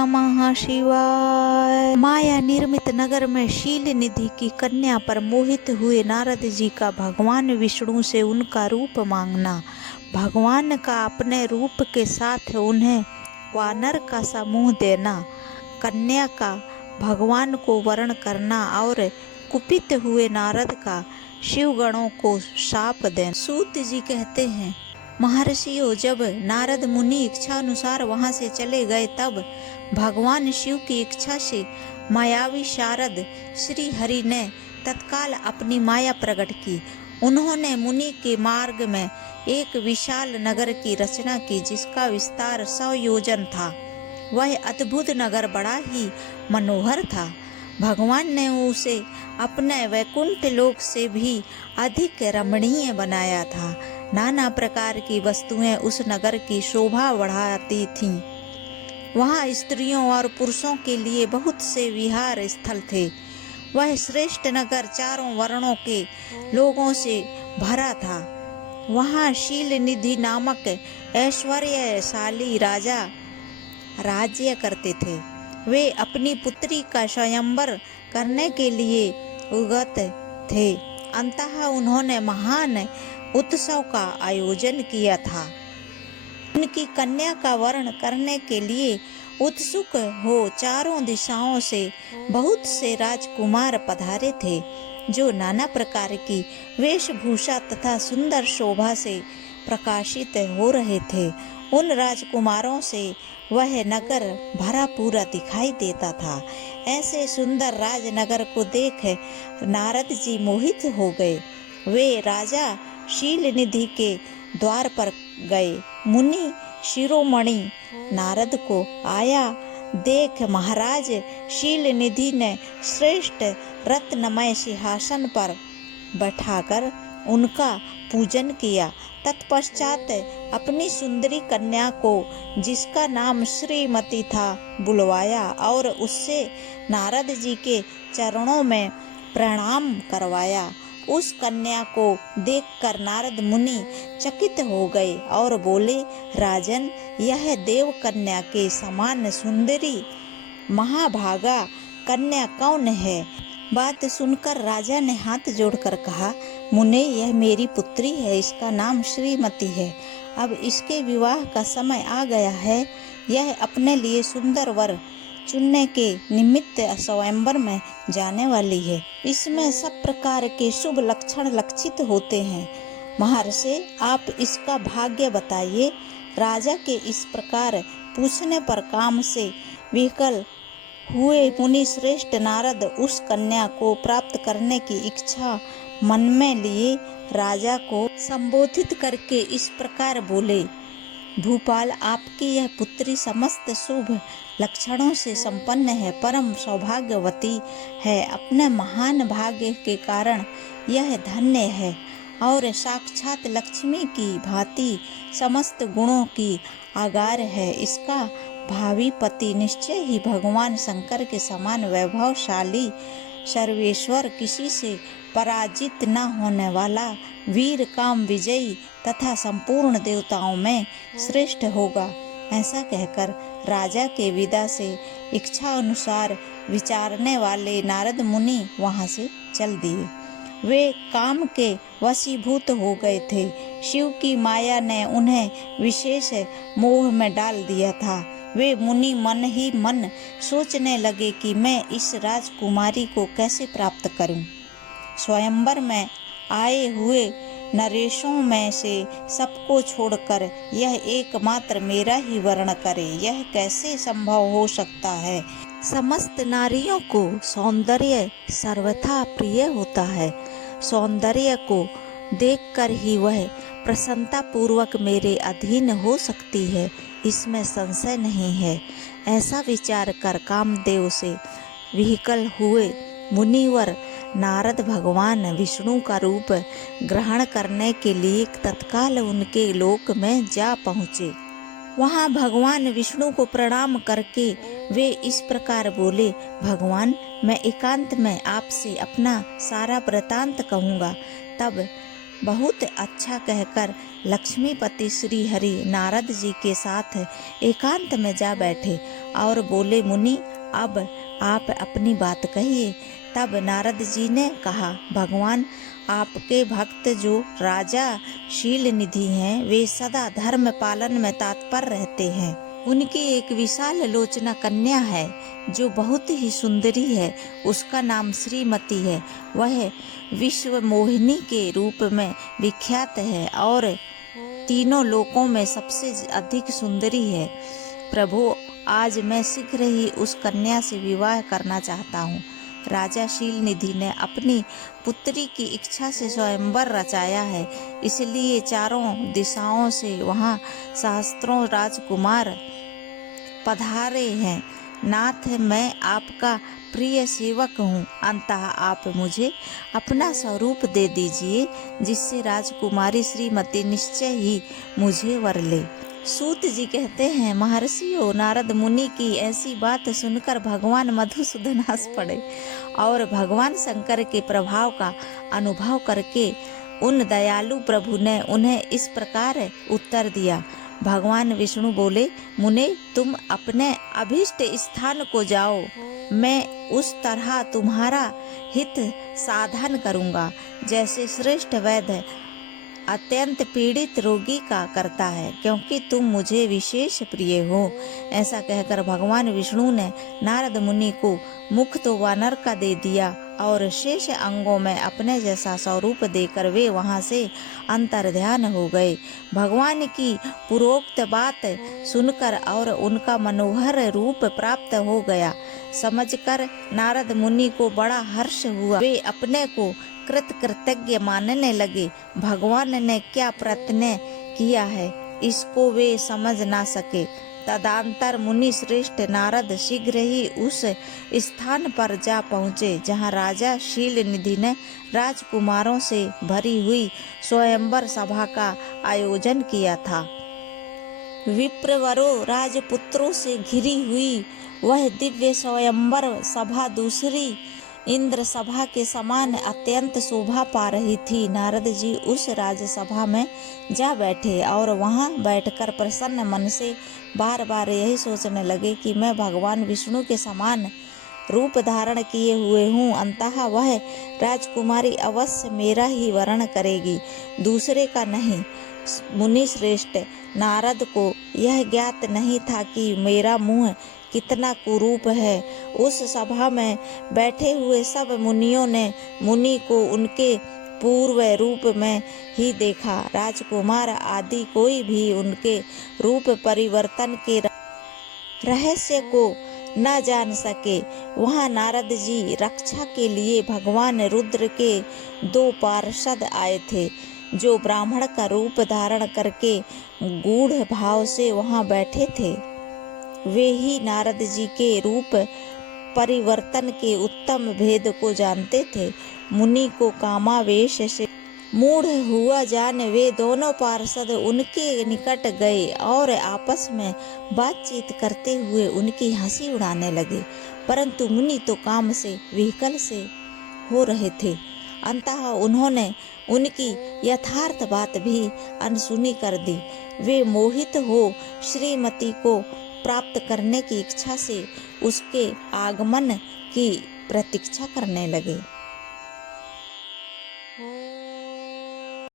नमः शिवाय। माया निर्मित नगर में शील निधि की कन्या पर मोहित हुए नारद जी का भगवान विष्णु से उनका रूप मांगना, भगवान का अपने रूप के साथ उन्हें वानर का समूह देना, कन्या का भगवान को वरण करना और कुपित हुए नारद का शिवगणों को शाप देना। सूत जी कहते हैं, महर्षियों, जब नारद मुनि इच्छा अनुसार वहां से चले गए तब भगवान शिव की इच्छा से मायावी शारद श्री हरि ने तत्काल अपनी माया प्रकट की। उन्होंने मुनि के मार्ग में एक विशाल नगर की रचना की जिसका विस्तार 100 योजन था। वह अद्भुत नगर बड़ा ही मनोहर था। भगवान ने उसे अपने वैकुंठ लोक से भी अधिक रमणीय बनाया था। नाना प्रकार की वस्तुएं उस नगर की शोभा बढ़ाती थीं। वहाँ स्त्रियों और पुरुषों के लिए बहुत से विहार स्थल थे। वह श्रेष्ठ नगर चारों वर्णों के लोगों से भरा था। वहाँ शील निधि नामक ऐश्वर्यशाली राजा राज्य करते थे। वे अपनी पुत्री का स्वयंवर करने के लिए उगत थे। अंततः उन्होंने महान उत्सव का आयोजन किया था। उनकी कन्या का वरण करने के लिए उत्सुक हो चारों दिशाओं से बहुत से राजकुमार पधारे थे, जो नाना प्रकार की वेशभूषा तथा सुंदर शोभा से प्रकाशित हो रहे थे। उन राजकुमारों से वह नगर भरा पूरा दिखाई देता था। ऐसे सुंदर राजनगर को देख नारद जी मोहित हो गए। वे राजा शील निधि के द्वार पर गए। मुनि शिरोमणि नारद को आया देख महाराज शील निधि ने श्रेष्ठ रत्नमय सिंहासन पर बैठाकर उनका पूजन किया। तत्पश्चात अपनी सुंदरी कन्या को, जिसका नाम श्रीमती था, बुलवाया और उससे नारद जी के चरणों में प्रणाम करवाया। उस कन्या को देखकर नारद मुनि चकित हो गए और बोले, राजन, यह देव कन्या के समान सुंदरी महाभागा कन्या कौन है? बात सुनकर राजा ने हाथ जोड़कर कहा, मुने, यह मेरी पुत्री है। इसका नाम श्रीमती है। अब इसके विवाह का समय आ गया है। यह अपने लिए सुंदर वर चुनने के निमित्त स्वयंवर में जाने वाली है। इसमें सब प्रकार के शुभ लक्षण लक्षित होते हैं। महर्षि, आप इसका भाग्य बताइए। राजा के इस प्रकार पूछने पर काम से विकल हुए मुनि श्रेष्ठ नारद उस कन्या को प्राप्त करने की इच्छा मन में लिए राजा को संबोधित करके इस प्रकार बोले, भूपाल, आपकी यह पुत्री समस्त शुभ लक्षणों से संपन्न है, परम सौभाग्यवती है। अपने महान भाग्य के कारण यह धन्य है और साक्षात लक्ष्मी की भांति समस्त गुणों की आगार है। इसका भावी पति निश्चय ही भगवान शंकर के समान वैभवशाली, सर्वेश्वर, किसी से पराजित न होने वाला, वीर, काम विजयी तथा संपूर्ण देवताओं में श्रेष्ठ होगा। ऐसा कहकर राजा के विदा से इच्छा अनुसार विचारने वाले नारद मुनि वहां से चल दिए। वे काम के वशीभूत हो गए थे। शिव की माया ने उन्हें विशेष मोह में डाल दिया था। वे मुनि मन ही मन सोचने लगे कि मैं इस राजकुमारी को कैसे प्राप्त करूं। स्वयंवर में आए हुए नरेशों में से सबको छोड़कर यह एकमात्र मेरा ही वर्ण करे, यह कैसे संभव हो सकता है? समस्त नारियों को सौंदर्य सर्वथा प्रिय होता है। सौंदर्य को देखकर ही वह प्रसन्नता पूर्वक मेरे अधीन हो सकती है, इसमें संशय नहीं है। ऐसा विचार कर कामदेव से विकल हुए मुनिवर नारद भगवान विष्णु का रूप ग्रहण करने के लिए तत्काल उनके लोक में जा पहुँचे। वहाँ भगवान विष्णु को प्रणाम करके वे इस प्रकार बोले, भगवान, मैं एकांत में आपसे अपना सारा वृतांत कहूँगा। तब बहुत अच्छा कहकर लक्ष्मीपति श्री हरि नारद जी के साथ एकांत में जा बैठे और बोले, मुनि अब आप अपनी बात कहिए। तब नारद जी ने कहा, भगवान आपके भक्त जो राजा शील निधि हैं, वे सदा धर्म पालन में तत्पर रहते हैं। उनकी एक विशाल लोचना कन्या है जो बहुत ही सुंदरी है। उसका नाम श्रीमती है। वह विश्व मोहिनी के रूप में विख्यात है और तीनों लोकों में सबसे अधिक सुंदरी है। प्रभु, आज मैं शीघ्र ही उस कन्या से विवाह करना चाहता हूँ। राजा शील निधि ने अपनी पुत्री की इच्छा से स्वयंवर रचाया है, इसलिए चारों दिशाओं से वहाँ सहस्त्रों राजकुमार पधारे हैं। नाथ, मैं आपका प्रिय सेवक हूँ, अतः आप मुझे अपना स्वरूप दे दीजिए, जिससे राजकुमारी श्रीमती निश्चय ही मुझे वर ले। सूत जी कहते हैं, महर्षियों, नारद मुनि की ऐसी बात सुनकर भगवान मधुसूदन हंस पड़े और भगवान शंकर के प्रभाव का अनुभव करके उन दयालु प्रभु ने उन्हें इस प्रकार उत्तर दिया। भगवान विष्णु बोले, मुने, तुम अपने अभीष्ट स्थान को जाओ। मैं उस तरह तुम्हारा हित साधन करूँगा जैसे श्रेष्ठ वैद्य अत्यंत पीड़ित रोगी का करता है, क्योंकि तुम मुझे विशेष प्रिय हो। ऐसा कहकर भगवान विष्णु ने नारद मुनि को मुख तो वानर का दे दिया और शेष अंगों में अपने जैसा स्वरूप देकर वे वहां से अंतर्ध्यान हो गए। भगवान की पूर्वोक्त बात सुनकर और उनका मनोहर रूप प्राप्त हो गया समझकर नारद मुनि को बड़ा हर्ष हुआ। वे अपने को कृतज्ञ मानने लगे। भगवान ने क्या प्रयत्न किया है, इसको वे समझ ना सके। तदंतर मुनि श्रेष्ठ नारद शीघ्र ही उस स्थान पर जा पहुँचे जहाँ राजा शील निधि ने राजकुमारों से भरी हुई स्वयंवर सभा का आयोजन किया था। विप्रवरों राजपुत्रों से घिरी हुई वह दिव्य स्वयंवर सभा दूसरी इंद्र सभा के समान अत्यंत शोभा पा रही थी। नारद जी उस राजसभा में जा बैठे और वहां बैठकर प्रसन्न मन से बार बार यही सोचने लगे कि मैं भगवान विष्णु के समान रूप धारण किए हुए हूँ, अंततः वह राजकुमारी अवश्य मेरा ही वर्ण करेगी, दूसरे का नहीं। मुनि श्रेष्ठ नारद को यह ज्ञात नहीं था कि मेरा मुंह कितना कुरूप है। उस सभा में बैठे हुए सब मुनियों ने मुनि को उनके पूर्व रूप में ही देखा। राजकुमार आदि कोई भी उनके रूप परिवर्तन के रहस्य को न जान सके। वहाँ नारद जी रक्षा के लिए भगवान रुद्र के 2 पार्षद आए थे, जो ब्राह्मण का रूप धारण करके गूढ़ भाव से वहाँ बैठे थे। वे ही नारद जी के रूप परिवर्तन के उत्तम भेद को जानते थे। मुनि को कामावेश से मूढ़ हुआ जान वे दोनों पार्षद उनके निकट गए और आपस में बातचीत करते हुए उनकी हंसी उड़ाने लगे, परंतु मुनि तो काम से विकल से हो रहे थे। अंततः उन्होंने उनकी यथार्थ बात भी अनसुनी कर दी। वे मोहित हो श्रीमती को प्राप्त करने की इच्छा से उसके आगमन की प्रतीक्षा करने लगे।